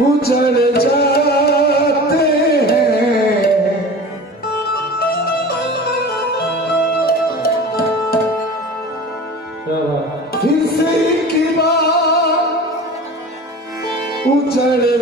उजड़ जाते हैं। किसी की बात उजड़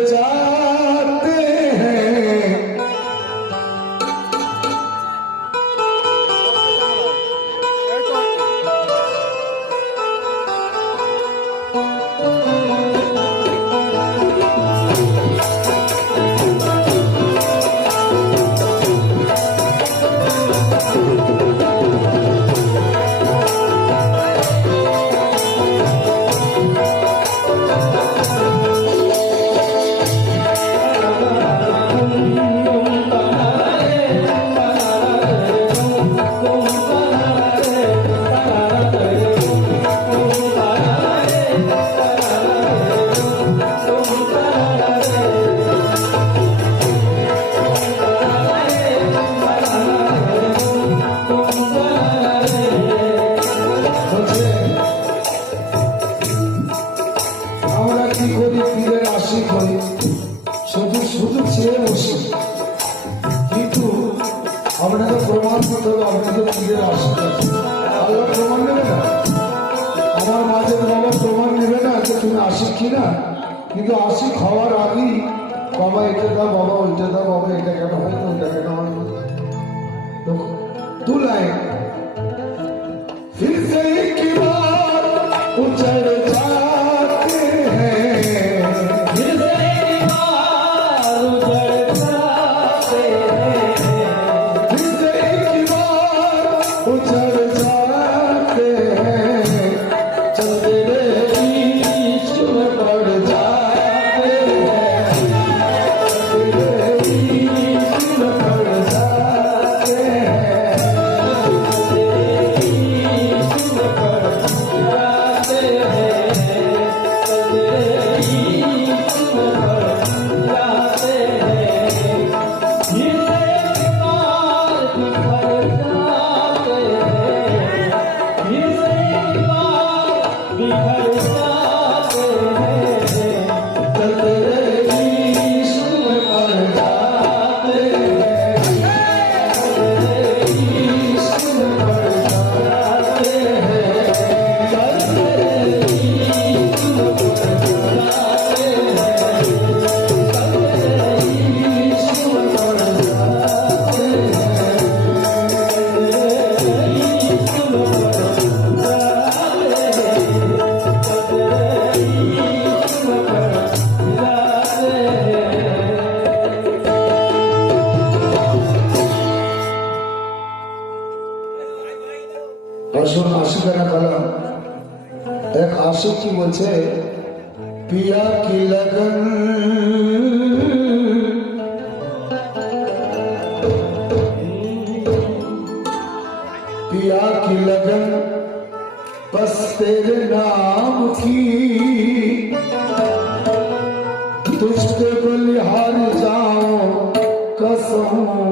salvo,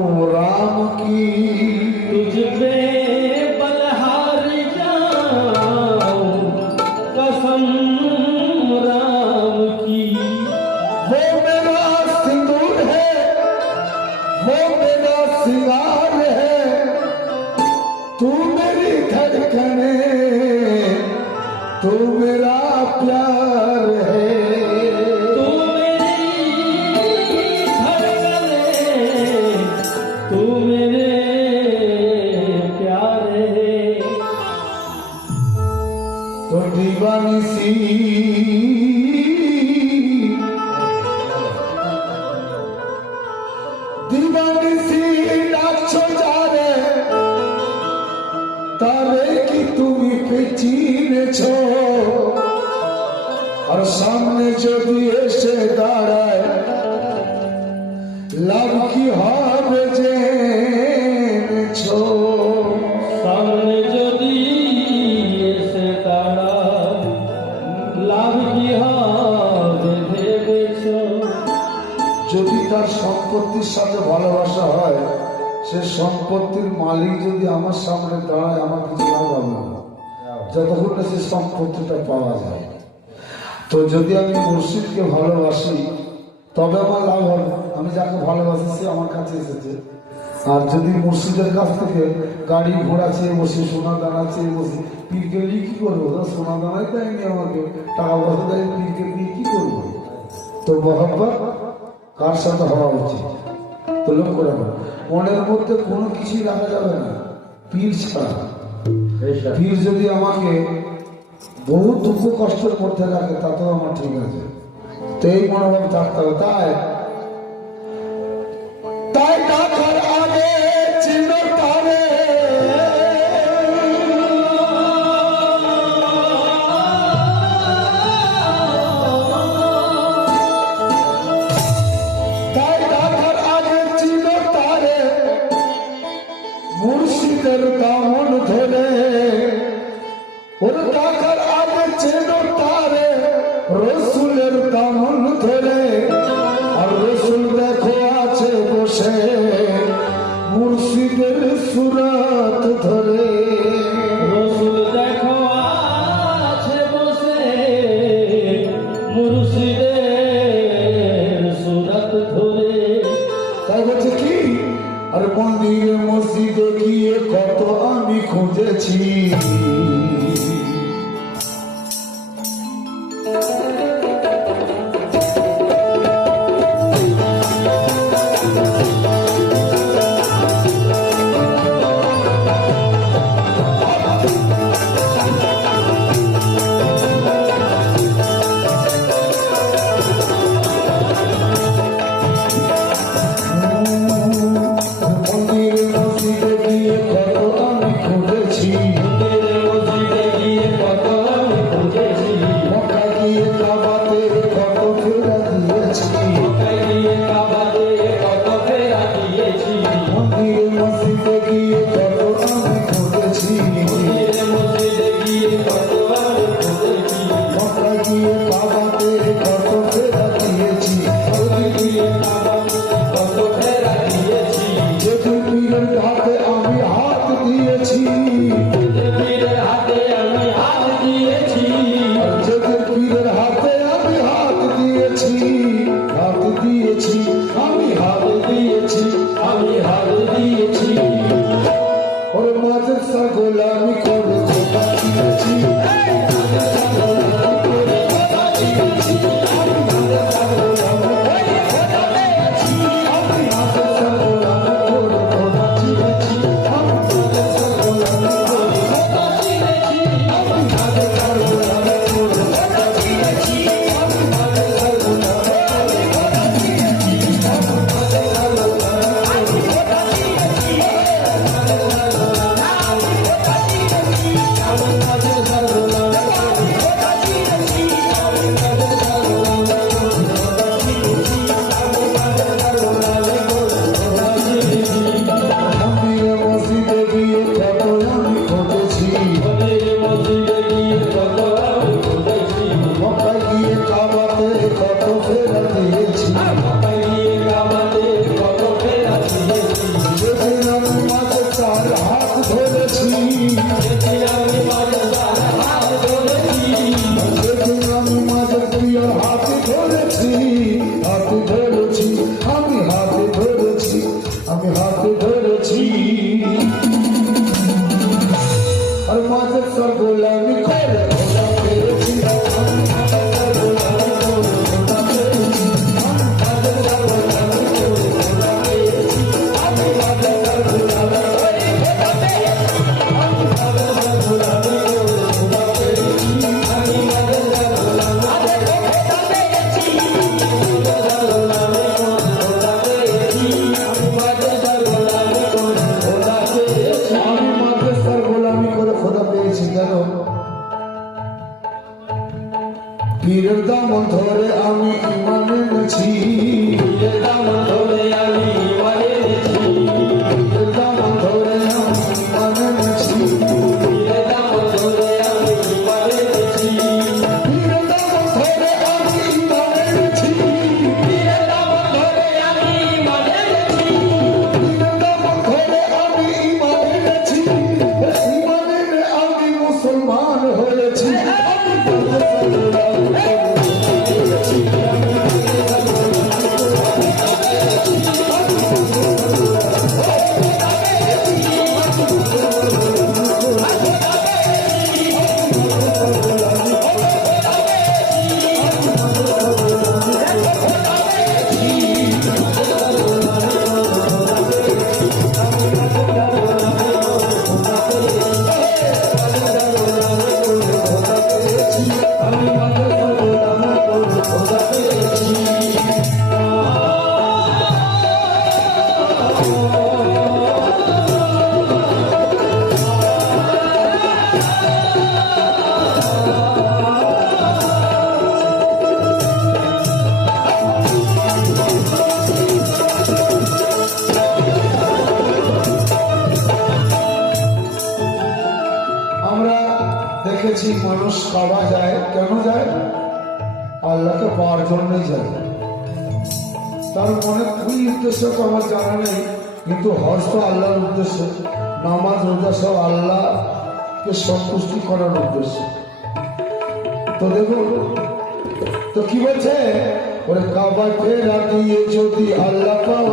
সামনে যদি এসে দাঁড়ায়, লাভ কি হবে যে সামনে যদি এসে দাঁড়ায়, লাভ কি হবে ভেবেছ? যদি তার সম্পত্তির সাথে ভালোবাসা হয়, সে সম্পত্তির মালিক যদি আমার সামনে দাঁড়ায়, আমার কিছু লাভ হবে যতক্ষণ সে সম্পত্তিটা পাওয়া যায়। তো যদি আমি মুর্শিদকে ভালোবাসি তবে আমার লাভ হবে। আমি যাকে ভালোবাসি সে আমার কাছে এসেছে। আর যদি মুর্শিদের কাছ থেকে গাড়ি ঘোড়া চেয়ে বসে সোনা দানা চেয়ে বসে পীরকে নিয়ে কী করব? সোনা দানাই দেয়নি আমাকে। টাকা পয়সা দেয় পীরকে নিয়ে কী করব? তো মহব্বত কার সাথে হওয়া উচিত? তো লক্ষ্য রাখো মনের মধ্যে কোনো কিছুই রাখা যাবে না। পীর ছাড়া। পীর যদি আমাকে বহু দুঃখ কষ্টের মধ্যে রাখে তাতেও আমার ঠিক আছে। তো এই মনোভাব থাকতে হবে, তাই। তাই টাকার আগে say হজ তো আল্লাহর উদ্দেশ্য, নামাজ, রোজা সব আল্লাহকে সন্তুষ্টি করার উদ্দেশ্য। তো দেখুন, তো কি বলছে? ওরে কাবাকে ফেরা দিয়ে যদি আল্লাহ পাও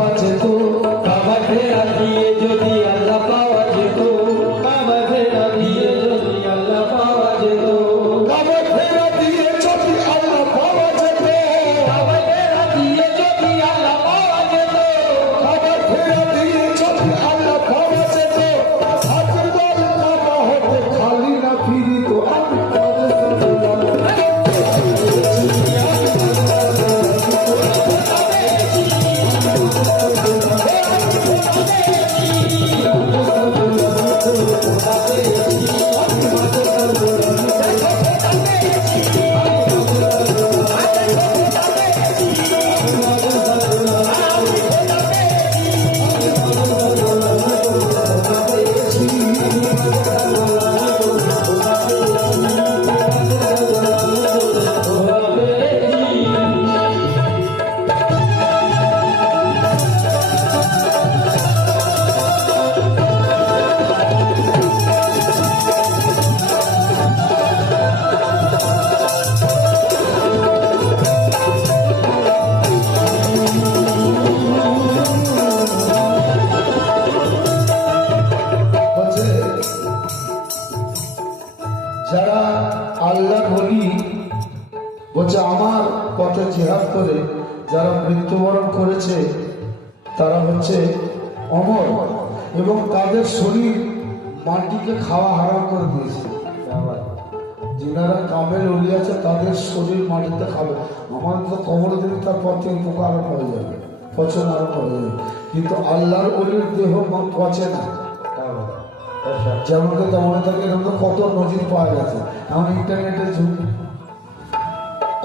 আরও হয়ে যাবে, পচন আরও হয়ে যাবে। কিন্তু আল্লাহর অলির দেহ পচে না। যেমন তেমন থাকে এরকম তো কত নজির পাওয়া গেছে। এমন ইন্টারনেটের যুগ।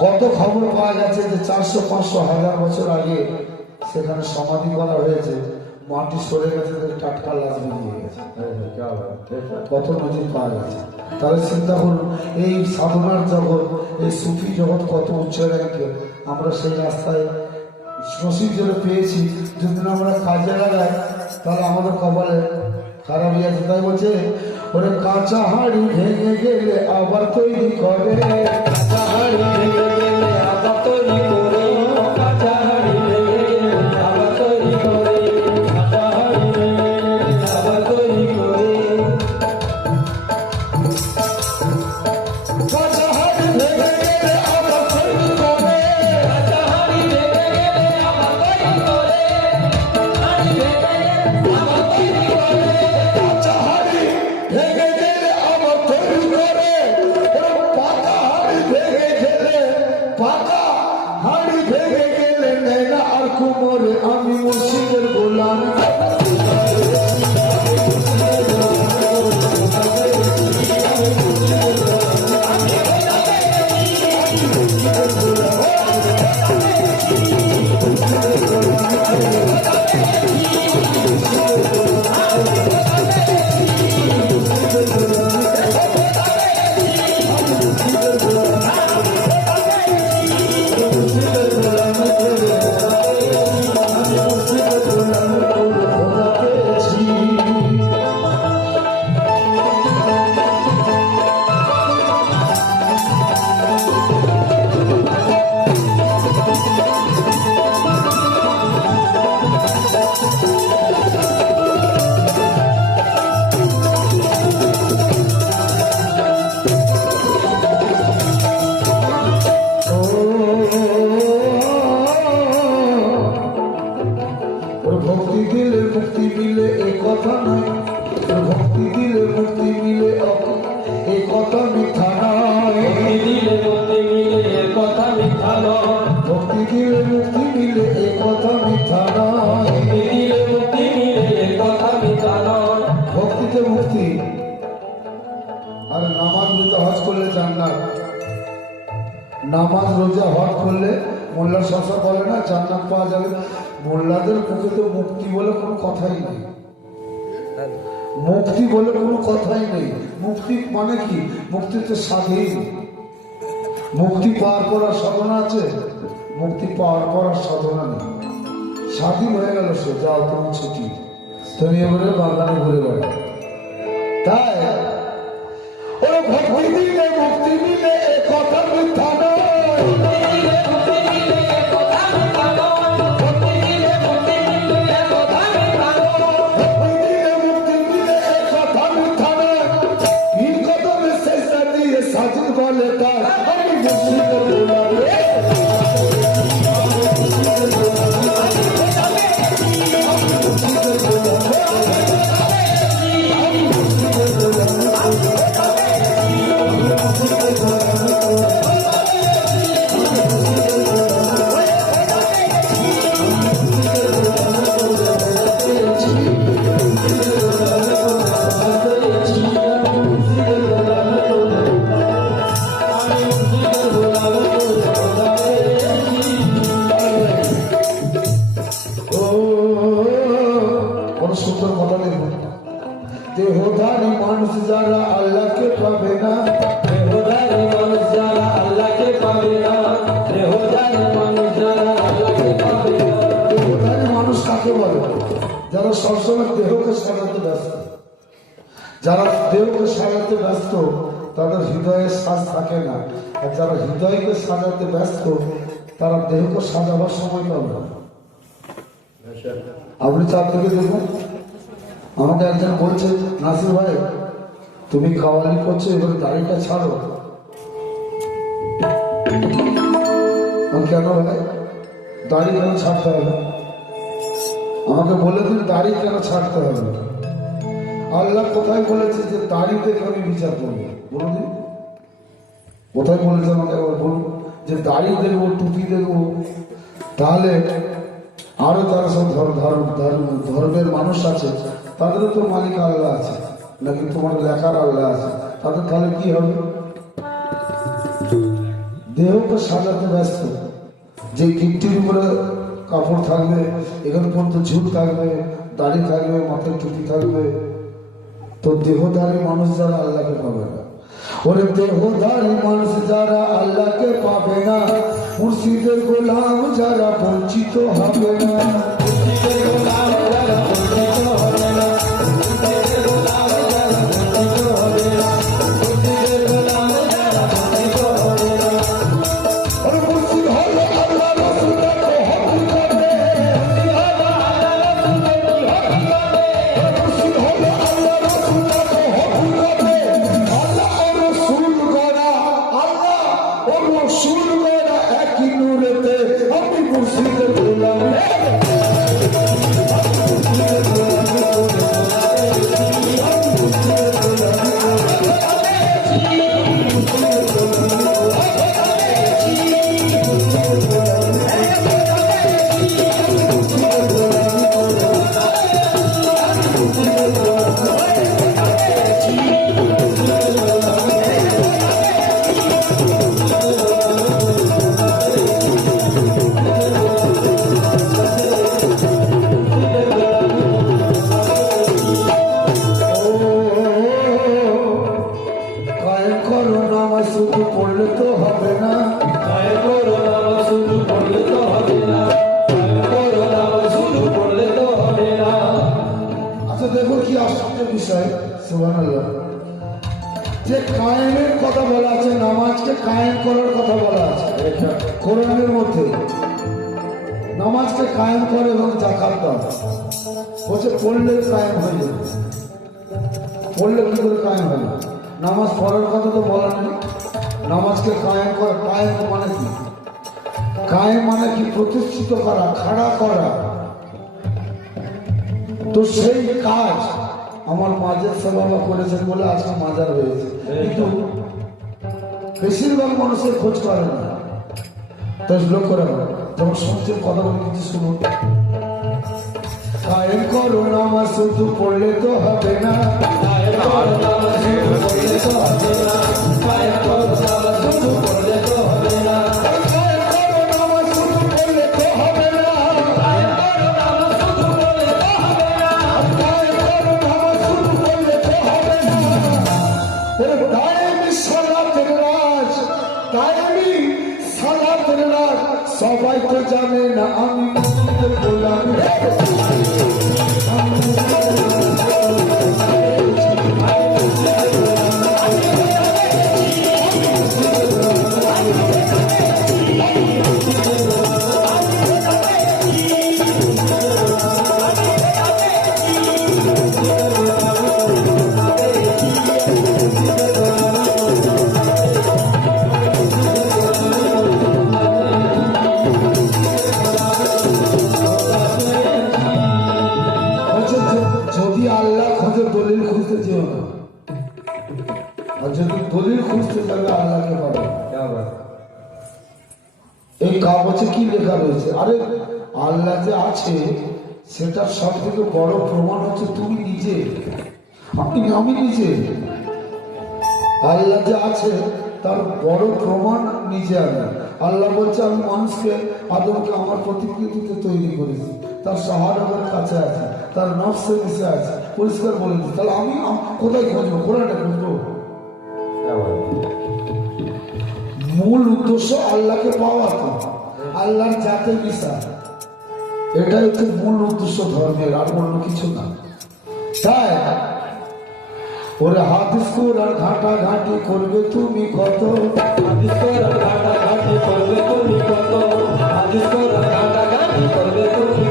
কত খবর পাওয়া গেছে যে চারশো, পাঁচশো হাজার বছর আগে সেখানে সমাধি করা হয়েছে। মাটি সরে গেছে টাটকা লাশ বেরিয়ে গেছে। কত নজির পাওয়া গেছে। তাহলে চিন্তা করুন, এই সাধনার জগৎ, এই সুফি জগৎ কত উচ্চ আমরা সেই রাস্তায় নসিব যেটা পেয়েছি যদি আমরা কাজে লাগাই তাহলে আমাদের কপালে খারাপ ইয়াছে তাই বলছে, ওরে কাঁচা হাড়ি ভেঙে গেলে আবার তৈরি করে কাঁচা হাড়ি ভেঙে গেলে আর নামাজ রোজা হজ করলে জান্নাত। নামাজ রোজা হজ করলে মোল্লার শশা বলে না, জান্নাত পাওয়া যাবে। মোল্লাদের মুখে তো মুক্তি বলে কোনো কথাই নেই। মুক্তি বলে কোনো কথাই নেই। মুক্তি মানে কি? মুক্তি তো স্বাধীন। মুক্তি পাওয়ার করার সাধনা আছে? মুক্তি পাওয়ার করার সাধনা নেই। স্বাধীন হয়ে গেল সে, যাও তোমার ছুটি। তুমি এবারে বাগানে ঘুরে বেড়াও। তাই ওরে ভক্তি দিলে মুক্তি দিলে এ কথা মিথ্যা নয়। যারা দেহকে সাজাতে ব্যস্ত, তাদের হৃদয়ে সাজ থাকে না। আর যারা হৃদয়কে সাজাতে ব্যস্ত, তারা দেহকে সাজাবার সময় পাবে না। আপনি চার থেকে দেখুন। আমাকে একজন বলছে, নাসির ভাই, তুমি কাওয়ালি করছ, এবারে দাড়িটা ছাড়ো। কেন ভাই? দাড়ি কেন ছাড়তে হবে? আমাকে বলে দিন, দাড়ি কেন ছাড়তে হবে? আল্লাহ কোথায় বলেছে যে দাড়ি দেখে আমি বিচার করব? বলে দিন। কোথায় বলেছে আমাকে একবার বলুন? যে দাড়ি দেখব, টুপি দেখব। তাহলে আরও তারা সব ধর্ম ধর্ম ধর্ম- ধর্মের মানুষ আছে, তাদেরও তো মালিক আল্লাহ আছে, নাকি তোমার লেখার আল্লাহ আছে? তাদের তাহলে কি হবে? দেহকে সাজাতে ব্যস্ত। যে গিট্টির উপরে কাপড় থাকবে, এখানে পর্যন্ত ঝুল থাকবে, দাড়ি থাকবে, মাথায় টুপি থাকবে তো দেহধারী মানুষ যারা আল্লাহকে পাবে না। ওরে দেহধারী মানুষ যারা আল্লাহকে পাবে না, মুর্শিদের গোলাম যারা বঞ্চিত হবে না। কোরআনের মধ্যে নামাজকে কায়েম করে এবং জাকাত বলছে, পড়লে কায়েম হয়ে যাবে। পড়লে কি করে কায়েম হবে? নামাজ পড়ার কথা তো বলা নেই। নামাজকে কায়েম করা, কায়েম মানে কি? কায়েম মানে কি? প্রতিষ্ঠিত করা, খাড়া করা। তো সেই কাজ আমার মাঝের সেবাবা করেছেন বলে আজকে মাজার হয়েছে। কিন্তু বেশিরভাগ মানুষের খোঁজ করে না। তাই লোক করে না যেমন শুনছেন কথা বলে কিছু শুনো। কায়েম করো নামাজ শুধু পড়লে তো হবে না। কায়েম করো নামাজ শুধু পড়লে তো হবে না। কায়েম করো নামাজ শুধু পড়লে তো হবে সবাই জানে না আমি গোলাম। এই কাগজে কি লেখা রয়েছে? আরে, আল্লাহ যে আছে সেটা সব থেকে বড় প্রমাণ হচ্ছে তুমি নিজে। আমি আমি নিজে? আল্লাহ যে আছে, তার বড় প্রমাণ নিজে আমি। আল্লাহ বলছে, আমি মানুষকে, আদমকে আমার প্রতিকৃতিতে তৈরি করেছি। তার সাহায্যের কাছে আছে, তার নফসে মিশে আছে। পরিষ্কার বলে দিচ্ছি। তাহলে আমি কোথায় খুঁজবো? কোরআনে খুঁজবো? মূল উদ্দেশ্য আল্লাহকে পাওয়া তো আল্লাহর জাতে মিশা এটাই হচ্ছে মূল উদ্দেশ্য ধর্মের, আর অন্য কিছু না। তাই ওরে হাদিস কোরআন ঘাটা ঘাটি করবে তুমি কত? হাদিস কোরআন ঘাটা ঘাটি করবে তুমি কত? হাদিস কোরআন ঘাটা ঘাটি করবে তুমি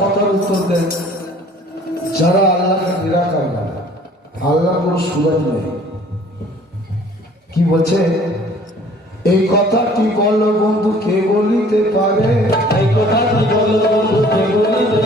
কথার উত্তর দেন। যারা আল্লাহকে নিরাকার না আল্লাহ কোনো সুযোগ নেই। কি বলছে? এই কথা কি বলল বন্ধু? কে বলিতে পারে? এই কথা কি বলো বন্ধু? কে বলিতে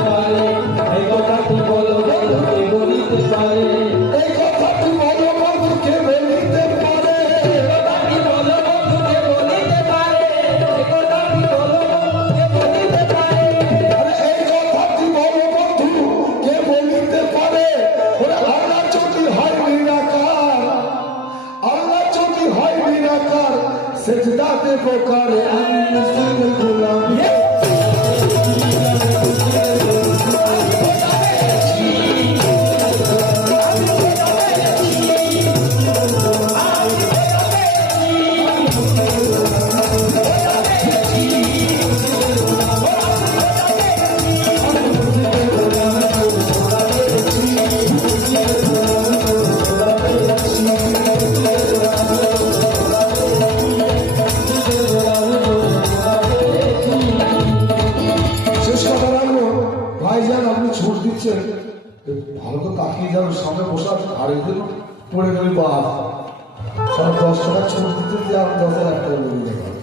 পড়ে গেলে বাদ সব দশ টাকা ছুট দিতে আমি দশ হাজার টাকা